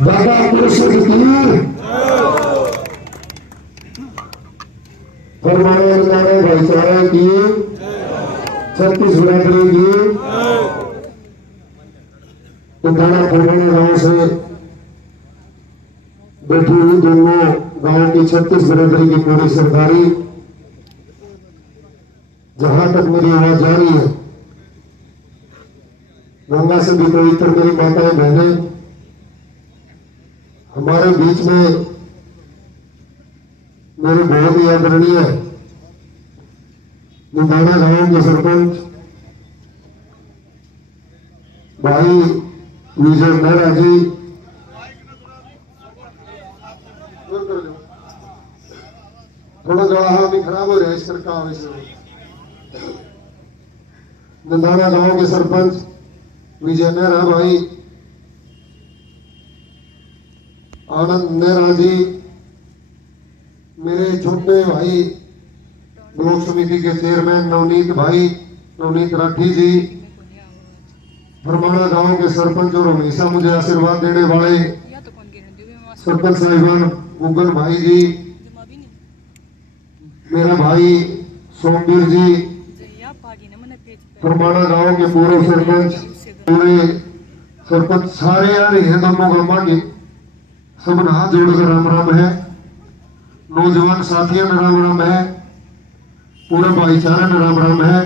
बाबा कृष्ण की परमाणु भाईचारा की छत्तीसगढ़ की थाना परमाणु गांव से बैठी हुई दोनों गांव की 36 बरादरी की पूरी सरदारी, जहां तक मेरी आवाज जा रही है, गंगा से भी पवित्र मेरी माताएं बहनें, हमारे बीच में मेरे बहुत ही आदरणीय निंदाना गांव के सरपंच भाई विजय मेहरा जी, थोड़ा गला भी खराब हो रहा है इस सरकार में। निंदाना गांव के सरपंच विजय मेहरा भाई, आनंद नेहरा जी, मेरे छोटे भाई ब्लॉक समिति के चेयरमैन नवनीत भाई, नवनीत राठी जी, फरमाना गांव के सरपंच और हमेशा मुझे आशीर्वाद देने वाले सरपंच साहिबान मुगल भाई जी, मेरा भाई सोमवीर जी, फरमाना गांव के पूर्व सरपंच, पूरे सरपंच सारे आ रहे हैं दोनों गांव के, सब हाथ जोड़कर राम राम है। नौजवान साथियों में राम राम है, पूरा भाईचारा में राम राम है।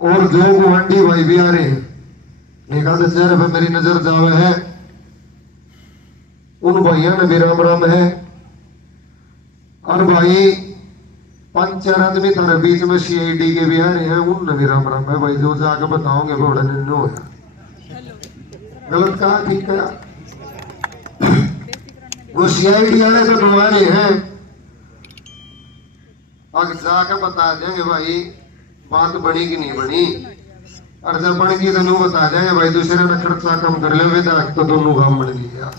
और जो गुवांडी भाई भी आ रहे हैं, एक आधे चेहरे पर मेरी नजर जावे है, उन भाइयों ने भी राम राम है। और भाई 5-4 आदमी थारे बीच में CID के भी आ रहे हैं, उनने भी राम राम है। भाई जो जाके बताओगे बड़ा निर्णय होगा, गलत कहा ठीक कहा। वो CID वाले तो गवारे हैं, आगे जाके बता देंगे भाई बात बनी कि नहीं बनी, और जब बन गई तो नू बता देंगे भाई दूसरे ने खर्चा कम कर ले, वेदा तो दोनों काम बन गई। आज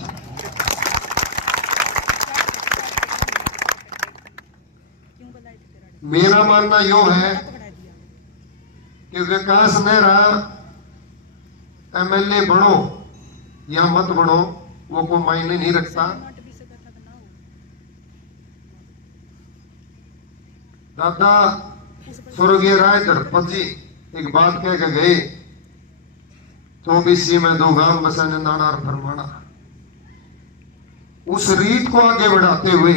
मेरा मानना यो है कि विकास मेहरा MLA बनो या मत बनो वो कोई मायने नहीं रखता। दादा स्वर्गीय राय धरपत जी एक बात कह के गए, 24 में 2 गांव बसा निंदाना और फरमाना। उस रीत को आगे बढ़ाते हुए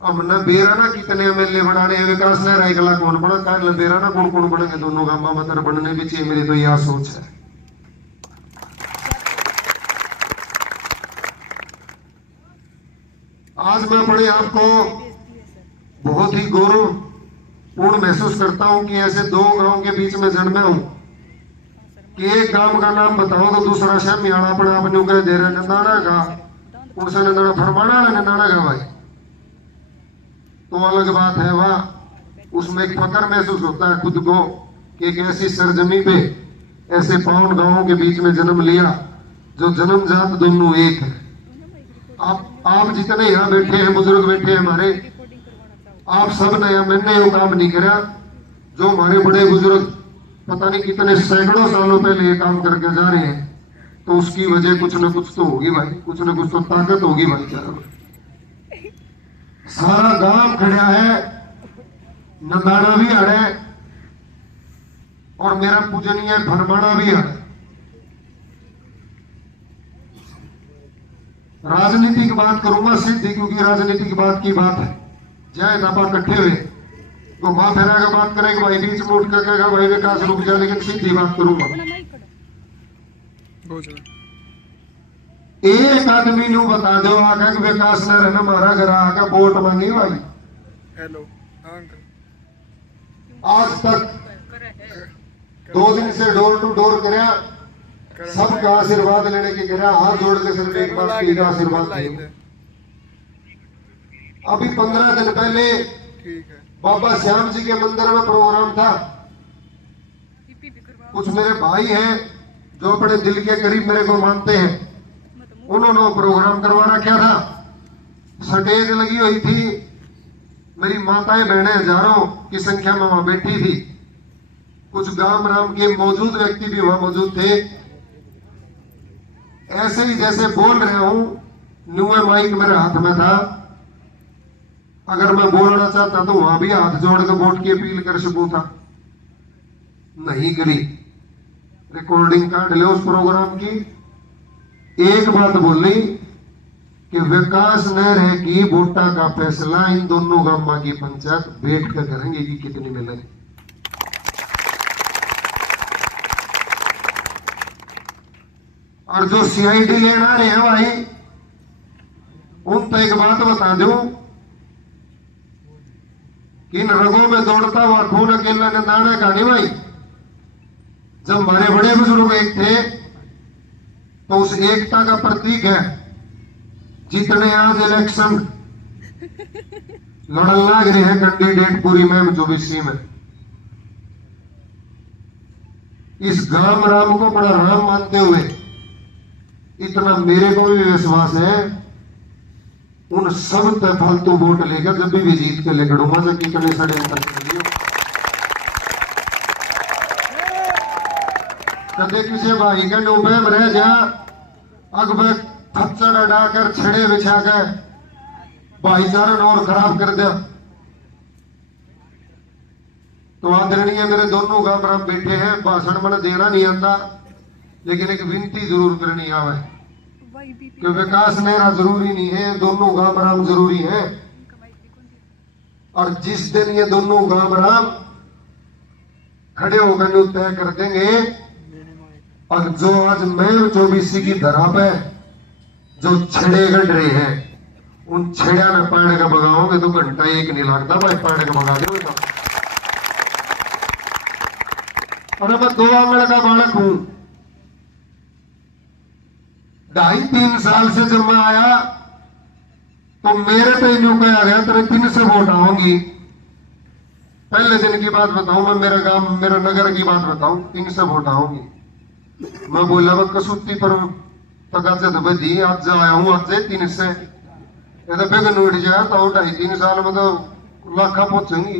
अब न बेराना कितने MLA बनाने हैं, विकास ने राय कला कौन बना, कहा बेराना कौन कौन बनेंगे, दोनों गांव में बनने भी चाहिए। मेरी तो यह सोच है। आज मैं अपने आप को बहुत ही गौरवपूर्ण महसूस करता हूं कि ऐसे 2 गांव के बीच में जन्मे हूं कि एक गांव का नाम बताओ तो दूसरा शहर में आना अपने आप न्यू कह दे रहे निंदाना का, उनसे निंदाना फरमाना निंदाना का भाई, तो अलग बात है। वाह, उसमें एक फक्र महसूस होता है खुद को कि एक ऐसी सरजमी पे ऐसे पावन गांवों के बीच में जन्म लिया जो जन्मजात दोनों एक है। आप जितने यहाँ बैठे हैं, बुजुर्ग बैठे हैं हमारे, आप सब ने मैंने वो काम नहीं करा जो हमारे बड़े बुजुर्ग पता नहीं कितने सैकड़ों सालों पहले ये काम करके जा रहे हैं, तो उसकी वजह कुछ न कुछ तो होगी भाई, कुछ न कुछ तो ताकत होगी भाई। सारा गांव खड़ा है, नंदाना भी अड़े और मेरा पूजनीय फरमाना भी है। राजनीति की बात करूंगा सीधी, क्योंकि राजनीति की बात की बात है। जाए दफा इकट्ठे हुए तो मां फेरा का बात करेगा भाई, बीच में उठ कर कहेगा भाई विकास रुक जाए, लेकिन सीधी बात करूंगा। एक आदमी नु बता दो आगे कि विकास ने रहना हमारा घर आकर वोट मांगी भाई। हेलो आज तक 2 दिन से डोर टू डोर कराया, सबका आशीर्वाद लेने की गिरा, हाथ जोड़ के सिर्फ एक बात की आशीर्वाद दिए। अभी 15 दिन पहले बाबा श्याम जी के मंदिर में प्रोग्राम था। कुछ मेरे भाई हैं जो अपने दिल के करीब मेरे को मानते हैं, उन्होंने प्रोग्राम करवा रखा था। स्टेज लगी हुई थी, मेरी माताएं बहनें हजारों की संख्या में वहां बैठी थी। कुछ गांव राम के मौजूद व्यक्ति भी वहां मौजूद थे। ऐसे ही जैसे बोल रहे हूं, न्यू माइक मेरे हाथ में था, अगर मैं बोलना चाहता तो वहां भी हाथ जोड़ के वोट की अपील कर सकूं था, नहीं करी। रिकॉर्डिंग काट ले उस प्रोग्राम की। एक बात बोली कि विकास नहर की वोटा का फैसला इन दोनों गांव की पंचायत बैठ कर करेंगे कि कितनी मिले। और जो सीआईडी लेना रहे हैं भाई, उन तो एक बात बता दो कि इन रगों में दौड़ता हुआ खून अकेला निंदाना का नहीं भाई। जब हमारे बड़े बुजुर्ग एक थे तो उस एकता का प्रतीक है जितने आज इलेक्शन लड़न लाग रहे हैं कैंडिडेट पूरी में जो भी में, इस गांव राम को बड़ा राम मानते हुए इतना मेरे को भी विश्वास है, उन सब पे फालतू वोट लेकर जब भी जीत के लड़ूंगा जब कितने षड्यंत्र कदे किसी भाई का डूबे में रह जा अग में खच्चर अडाकर छड़े बिछा कर भाईचारा और खराब कर दिया। तो आदरणीय मेरे दोनों गांव राम बैठे हैं, भाषण मैंने देना नहीं आता, लेकिन एक विनती जरूर करनी आवे कि विकास नहरा जरूरी नहीं है, दोनों गांव राम जरूरी है। और जिस दिन ये दोनों गांव राम खड़े होकर तय कर देंगे, और जो आज मैं चौबीसी की धरा पे जो छड़े गढ़ रहे हैं, उन छेड़ा में पानी का बगाओगे तो घंटा एक नहीं लगता भाई, पानी का बगा दे। और मैं 2 आंगन का बालक हूं, 2.5-3 साल से जब मैं आया तो मेरे पे यूं कहा गया तेरे 3 से वोट आओगी। पहले दिन की बात बताऊं, मैं मेरे गांव मेरे नगर की बात बताऊं, 3 से वोट आओगी। मैं बोला मैं कसूती पर पका से तो बदी आज आया हूं, आज 3 से तो बेगन उठ जाए तो 2.5-3 साल में तो लाखा पहुंचेंगी।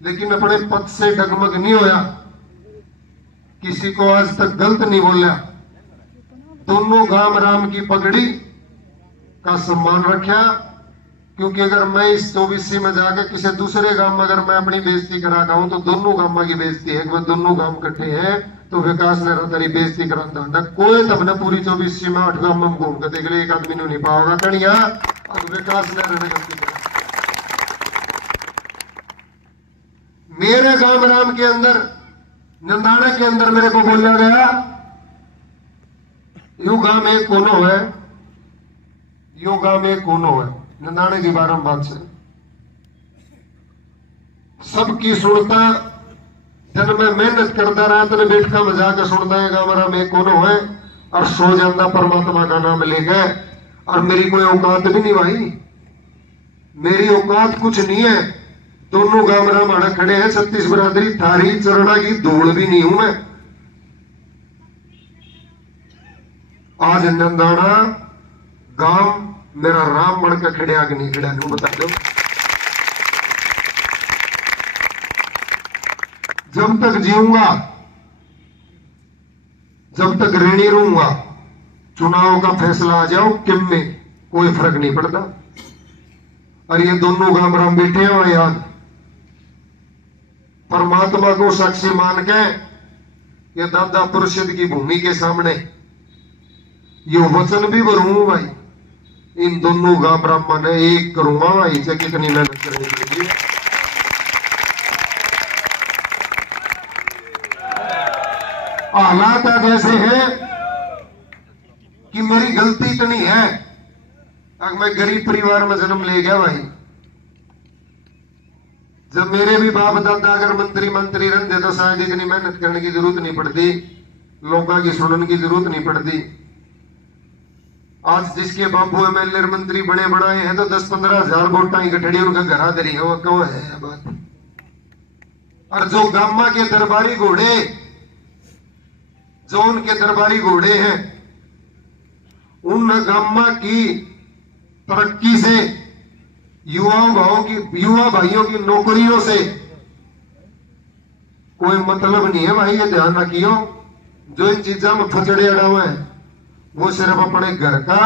लेकिन अपने पद से डगमग नहीं होया, किसी को आज तक गलत नहीं बोला, दोनों गांव राम की पगड़ी का सम्मान रखा। क्योंकि अगर मैं इस 24 में जाकर किसी दूसरे गांव में अगर मैं अपनी बेइज्जती करा हूं तो दोनों गांव की बेइज्जती है, वो दोनों गांव इकट्ठे हैं तो विकास ने तेरी बेइज्जती कराता कोई तब न पूरी 24 में 8 गांव में घूम के देख ले, एक आदमी नहीं पाओगा कणिया और विकास ने गलती करा। मेरे गांव राम के अंदर नंदाना के अंदर मेरे को बोला गया यू गांव में एक कोनो है, यू गांव में एक कोनो है। नंदाने की बारह बात से सबकी सुनता, जन में मेहनत करता रहा तेरे बैठका में जाकर सुनता है गांव राम एक कोनो है, और सो जाता परमात्मा का नाम लेके। और मेरी कोई औकात भी नहीं भाई, मेरी औकात कुछ नहीं है। दोनों गांव राम आड़ा खड़े हैं, 36 बरादरी थारी चरणा की धूल भी नहीं हूं मैं। आज नंदाना गांव मेरा राम बढ़कर खड़े आगे नहीं खड़ा, नहीं बता दो। जब तक जीऊंगा, जब तक ऋणी रहूंगा, चुनाव का फैसला आ जाओ किम में कोई फर्क नहीं पड़ता। और ये दोनों गांव राम बैठे हो याद, परमात्मा को साक्षी मान के ये दादा पुरुषद की भूमि के सामने ये वचन भी भरूं भाई, इन दोनों गांव ब्राह्मण ने एक करूंगा भाई, चाहे कितनी मेहनत करने के लिए। हालात ऐसे हैं कि मेरी गलती इतनी है, अगर मैं गरीब परिवार में जन्म ले गया भाई, जब मेरे भी बाप दादा अगर मंत्री रहते तो शायद इतनी मेहनत करने की जरूरत नहीं पड़ती, लोगों की सुनने की जरूरत नहीं पड़ती। आज जिसके बापू एमएलए मंत्री बड़े बढ़ाए हैं तो 10-15 हजार वोटा इकट्ठी उनका घरा दरी है, वो क्यों है बात। और जो गामा के दरबारी घोड़े, जो उनके दरबारी घोड़े हैं, उन गामा की तरक्की से, युवा भाइयों की नौकरियों से कोई मतलब नहीं है भाई, ये ध्यान रखियो। जो इन चीजों में फचड़े अड़ा हुआ है वो सिर्फ अपने घर का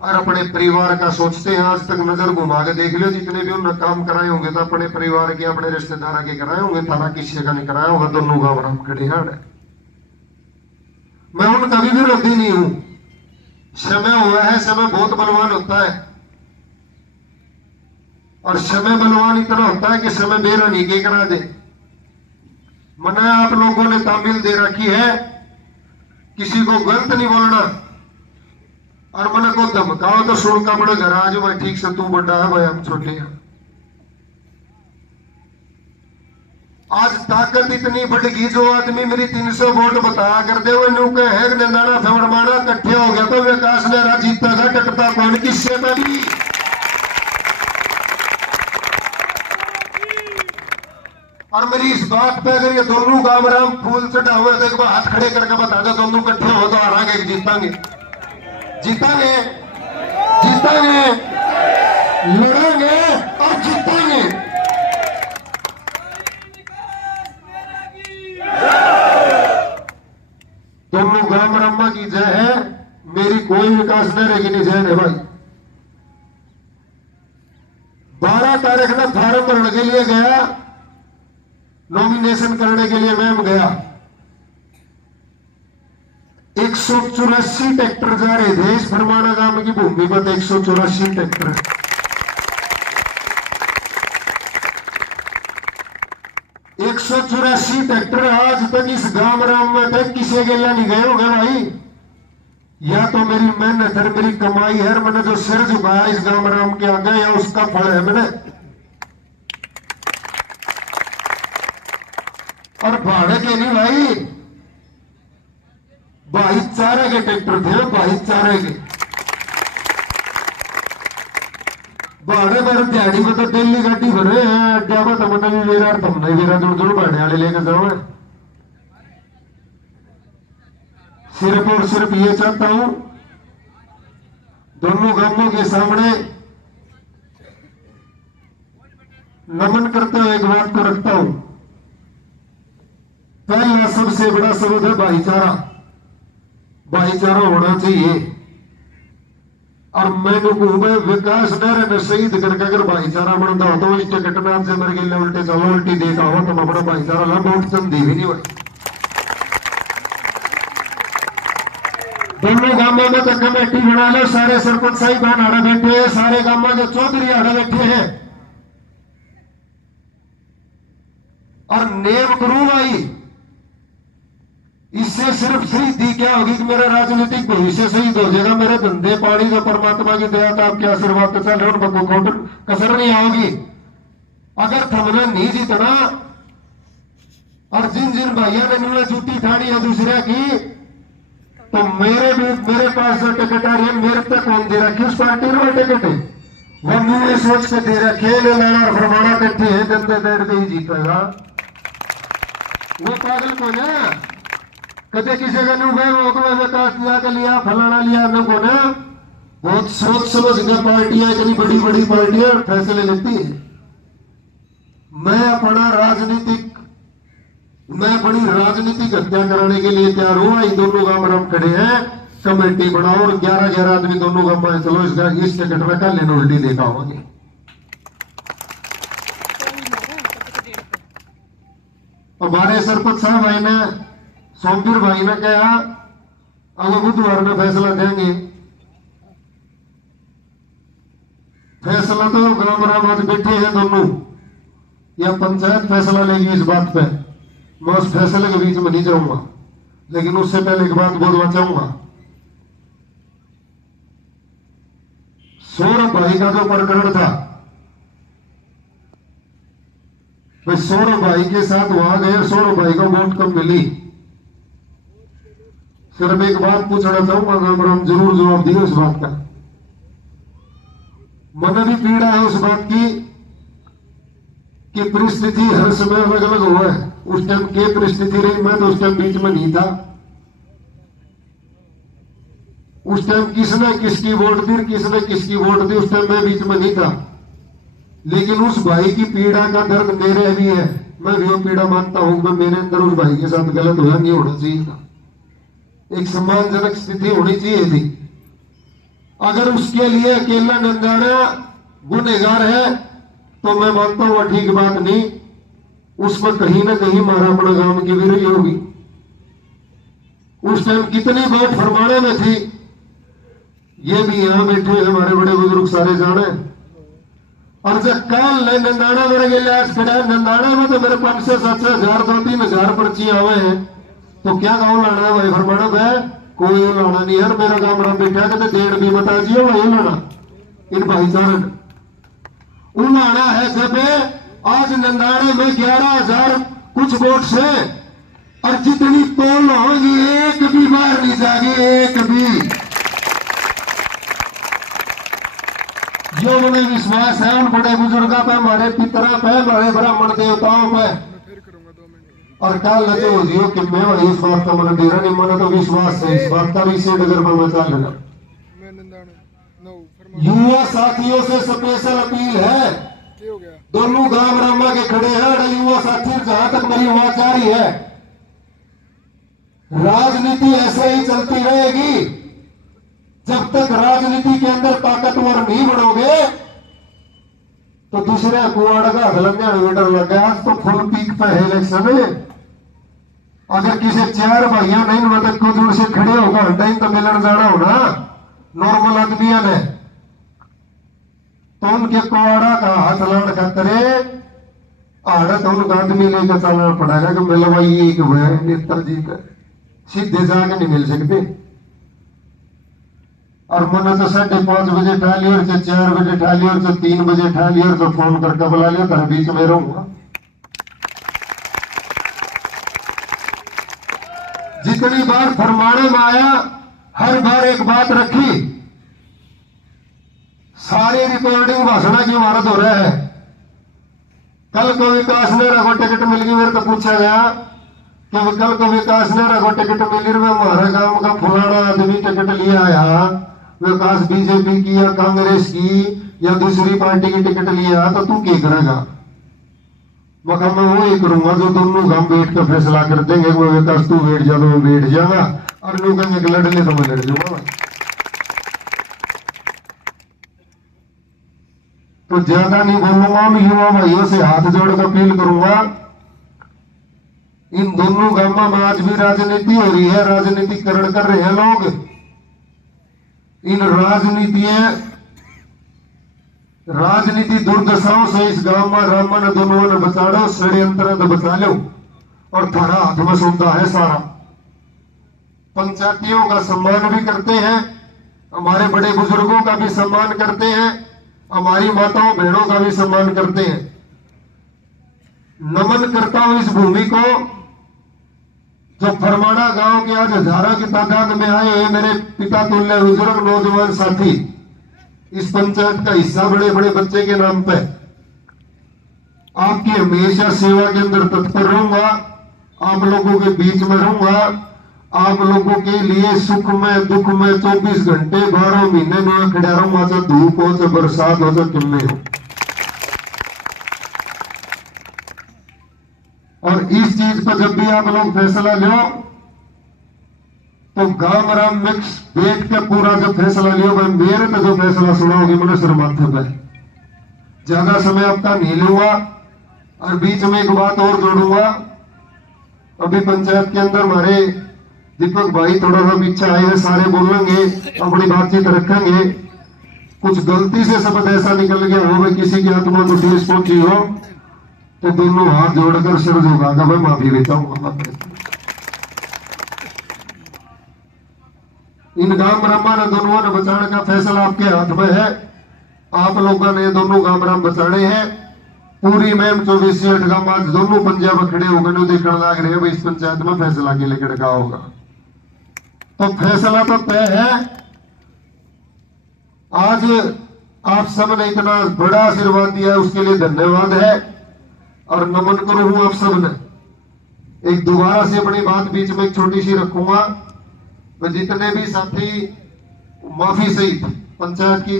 और अपने परिवार का सोचते हैं। आज तक नजर घुमा के देख लो, जितने भी उन्होंने काम कराए होंगे तो अपने परिवार के अपने रिश्तेदार के कराए होंगे, थारा किसी का नहीं कराया होगा। दोनों गाँव राम खड़े हैं। मैं उनका भी विरोधी नहीं हूं। समय हुआ है, समय बहुत बलवान होता है और समय बलवान इतना होता है कि समय बेरा नहीं के करा दे। मना आप लोगों ने तामील दे रखी है किसी को गलत नहीं बोलना और मन को धमकाओ तो सुन का बड़ा घर आज भाई ठीक से तू बड़ा है भाई हम छोटे हैं। आज ताकत इतनी बढ़ गई, जो आदमी मेरी 300 वोट बताया करते हुए न्यू के है निंदाना फवड़माना इकट्ठे हो गया तो विकास लहरा जीता था, टकता कौन किससे बनी। और मेरी इस बात पे अगर ये दोनों गांव राम फूल चढ़ा हुए तो एक बार हाथ खड़े करके बता दो, दोनों इकट्ठे हो तो हारांगे जीतांगे, जीतांगे, जीतांगे, लड़ेंगे और जीतेंगे। दोनों गांव ब्रह्मा की जय है, मेरी कोई विकास नहीं रहेगी नहीं जय है भाई। 12 तारीख में फार्म भरने के लिए गया, नॉमिनेशन करने के लिए मैं गया। 184 ट्रैक्टर जा रहे थे इस फरमाना गांव की भूमि पर, 184 ट्रैक्टर। 184 ट्रैक्टर आज तक इस गांव राम में तक किसी के लिए नहीं गए होंगे भाई। या तो मेरी मेहनत है, मेरी कमाई है, मैंने जो सिर झुकाया इस गांव राम के आगे या उसका फल है मैंने। और भाड़े के नहीं भाई, भाईचारे के ट्रैक्टर थे, भाईचारे के। भाड़े पर दिहाड़ी में तो दिल्ली गाड़ी भरे हैं, अड्डा में तो मैंने भी वेरा तुमने वेरा दूर दूर भाड़े वाले लेकर जाओ। सिर्फ और सिर्फ ये चाहता हूं दोनों गांवों के सामने नमन करते हुए एक बात को रखता हूं। पहला सबसे बड़ा सबूत है भाईचारा, भाईचारा होना चाहिए। और मैंने विकास ने शहीद करके अगर भाईचारा बनता हो तो इस टिकट में आपसे मर गए उल्टे चलो उल्टी देखा हो तो बड़ा भाईचारा ला वोट चंदी भी नहीं हुई। दोनों गांवों में तो कमेटी बना लो, सारे सरपंच साहिबान आड़ा बैठे हैं, सारे गांवों के चौधरी आड़ा बैठे हैं और नेम करूं भाई। इससे सिर्फ शहीदी क्या होगी कि मेरा राजनीतिक भविष्य शहीद हो जाएगा, मेरे धंधे पानी जो परमात्मा की दया था आपके आशीर्वाद के चल रहे उनको कसर नहीं आओगी। अगर थमने नहीं जीतना और जिन जिन भाइयों ने नुए छुट्टी ठानी है दूसरे की, तो मेरे पास जो टिकट आ रही है मेरे तक कौन दे रखी उस पार्टी में टिकट है वो मुझे सोच के दे रखे लेना और फरमाना इकट्ठे है जनता दौड़ के ही जीतेगा। वो पागल को ना कदे किसी का नु गए वो विकास लिया के लिया फलाना लिया न को ना, बहुत सोच समझ कर पार्टियां इतनी बड़ी बड़ी पार्टियां फैसले लेती है। मैं अपनी राजनीतिक हत्या कराने के लिए तैयार हुआ। इन दोनों गांव में हम खड़े हैं, कमेटी बनाओ और 11-11 आदमी दोनों गांव में चलो इस टिकट में कल लेने उल्टी देखा होंगे। हमारे सरपंच साहब भाई ने सोमवीर भाई ने कहा अब बुधवार में फैसला देंगे। फैसला तो गांव राम आज बैठे हैं दोनों, या पंचायत फैसला लेगी इस बात पे। मैं उस फैसले के बीच में नहीं जाऊंगा, लेकिन उससे पहले एक बात बोलना चाहूंगा। सौरभ भाई का जो प्रकरण था, भाई सौरभ भाई के साथ वहां गए, सौरभ भाई को वोट कम मिली। सिर्फ एक बात पूछना चाहूंगा, राम जरूर जवाब दिए उस बात का। मन भी पीड़ा है उस बात की कि परिस्थिति हर समय अलग अलग हुआ है। उस टाइम के परिस्थिति रही, मैं तो उस टाइम बीच में नहीं था। उस टाइम किसने किसकी वोट दी, किसने किसकी वोट दी, उस टाइम मैं बीच में नहीं था। लेकिन उस भाई की पीड़ा का दर्द मेरे भी है, मैं भी वो पीड़ा मानता हूं। मैं मेरे अंदर उस भाई के साथ गलत हुआ नहीं होना चाहिए था। एक सम्मानजनक स्थिति होनी चाहिए थी। अगर उसके लिए अकेला नंदाना गुनहगार है तो मैं मानता हूं ठीक बात नहीं, उसमें कहीं ना कहीं हमारा अपना गांव की भी रही होगी। उस टाइम कितनी वोट फरमाने में थी, ये भी यहां बैठे हमारे बड़े बुजुर्ग सारे जाने। और जब कल नंदाना मेरे गए खड़ा नंदाना में तो मेरे 5 से 7 हजार 2-3 हजार पर्ची आवे हैं, तो क्या गाँव लाना है भाई फरमाना है? कोई लाना नहीं यार, मेरा गाँव राम बैठा कहते डेढ़ भी बता दिए वही लाना इन भाईचारे उलाना है। जब आज नंदाने में 11,000 कुछ वोट से और जितनी पोल होगी एक भी बार नहीं जाएगी, एक भी। जो हमें विश्वास है उन बड़े बुजुर्गों पे, हमारे पितरों पे, हमारे ब्राह्मण देवताओं पे। और कल जो हो जियो कि मैं वही इस बात का मन डेरा नहीं, माना तो विश्वास है इस बात का भी से डगर पर मचा लेना। युवा साथियों से स्पेशल अपील है, दोनों गांव रामा के खड़े हैं युवा साथी, जहां तक मेरी आवाज जा रही है, राजनीति ऐसे ही चलती रहेगी। जब तक राजनीति के अंदर ताकतवर नहीं बनोगे तो दूसरे कुआड़ का हलंगा मीटर लग गया। तो फुल पीक पे है इलेक्शन में, अगर किसी 4 भाइयों नहीं मतलब कुछ उनसे खड़े होगा टाइम तो मिलन जाना होना नॉर्मल आदमियों ने, तो उनके कुआड़ा का हाथ लाड़ खतरे आड़त उनका आदमी लेकर चलना पड़ेगा कि मिल भाई एक नेताजी का सीधे जाके नहीं मिल सकते। और मैंने तो 5:30 बजे ठा लिया, 4 बजे ठा लिया, 3 बजे ठा लिया, तो फोन करके बुला लिया, तेरे बीच में रहूंगा। जितनी बार फरमाने में आया हर बार एक बात रखी, सारी रिकॉर्डिंग भाषण की भारत हो रहा है। कल को विकास ने रखो टिकट मिल गई, मेरे को पूछा गया कि कल को विकास ने रखो टिकट मिली, मैं हमारे गांव का फलाना आदमी टिकट लिया आया, विकास बीजेपी की या कांग्रेस की या दूसरी पार्टी की टिकट लिया, तो तू क्या करेगा? मैं वो ही करूंगा जो दोनों गांव बैठ कर फैसला कर देंगे। वो विकास तू बैठ जा तो मैं बैठ जाऊंगा, और लोग कहेंगे लड़ ले तो मैं लड़ जाऊंगा। तो ज्यादा नहीं बोलूंगा, मैं युवा भाइयों से हाथ जोड़कर अपील करूंगा, इन दोनों गांवों में आज भी राजनीति हो रही है, राजनीतिकरण कर रहे हैं लोग। इन राजनीति दुर्दशाओं से इस गांव में रामा ने दोनों ने बचा लो, षड्यंत्र ने बचा लो, और थारा हाथ में सौदा है सारा। पंचायतियों का सम्मान भी करते हैं, हमारे बड़े बुजुर्गों का भी सम्मान करते हैं, हमारी माताओं बहनों का भी सम्मान करते हैं। नमन करता हूं इस भूमि को जो फरमाना गांव के आज हजारों की तादाद में आए हैं मेरे पिता तुल्य बुजुर्ग नौजवान साथी, इस पंचायत का हिस्सा बड़े बड़े बच्चे के नाम पे। आपकी हमेशा सेवा के अंदर तत्पर रहूंगा, आप लोगों के बीच में रहूंगा, आप लोगों के लिए सुख में दुख में 24 घंटे 12 महीने में खड़ा रहूंगा, चाहे धूप हो चाहे बरसात हो चाहे किन्ने हो। और इस चीज पर जब भी आप लोग फैसला लो तो गांव राम मिक्स बैठ के पूरा जब फैसला लियो, भाई मेरे पे जो फैसला सुनाओगे मैंने सिर माथे पे, ज्यादा समय आपका नहीं लूंगा। और बीच में एक बात और जोड़ूंगा, अभी पंचायत के अंदर हमारे दीपक भाई थोड़ा सा पीछे आए हैं, सारे बोलेंगे अपनी बातचीत रखेंगे, कुछ गलती से शब्द ऐसा निकल गया हो भाई किसी की आत्मा को ठेस पहुंची हो तो दोनों हाथ जोड़कर सिर झुकाकर मैं माफी लेता हूं। इन गांव रामा ने दोनों ने बचाने का फैसला आपके हाथ में है, आप लोगों ने दोनों गांव राम बचाने हैं। पूरी मैम 24 गांव आज दोनों पंजाब खड़े होकर देखने लग रहे हैं भाई इस पंचायत में फैसला के लेकर का होगा। तो फैसला तो तय है। आज आप सबने इतना बड़ा आशीर्वाद दिया उसके लिए धन्यवाद है और नमन करूं आप सबने। एक दोबारा से अपनी बात बीच में एक छोटी सी रखूंगा, मैं जितने भी साथी माफी सहित पंचायत की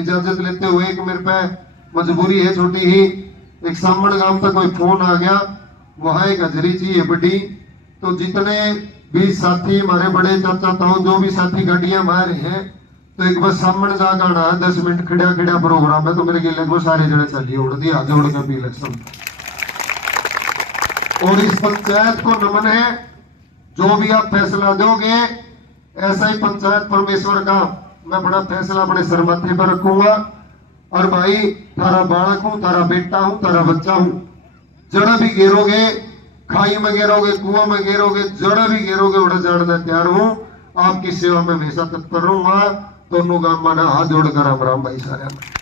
इजाजत लेते हुए, एक मेरे पे मजबूरी है छोटी ही, एक सामण गांव तक कोई फोन आ गया, वहां एक हाजरी चाहिए बड़ी, तो जितने 20 साथी हमारे बड़े चाचा ताऊ जो भी साथी गाड़ियां हमारे हैं, तो एक बस सामने जाकर ना 10 मिनट खड़ा खड़ा प्रोग्राम है, तो मेरे गिले को सारे जने चाहिए उड़ दिया जोड़ के भी इलेक्शन। और इस पंचायत को नमन है, जो भी आप फैसला दोगे ऐसा ही पंचायत परमेश्वर का मैं बड़ा फैसला अपने सर माथे पर रखूंगा। और भाई तारा बालक हूं, तारा बेटा हूं, तारा बच्चा हूं, जड़ा भी घेरोगे, खाई में घेरोगे, कुआं में घेरोगे, जड़ा भी घेरोगे, उड़ा जाने तैयार हूं। आपकी सेवा में हमेशा तत्पर रहूंगा। दोनों गांव माना हाथ जोड़कर राम राम भाई सारे।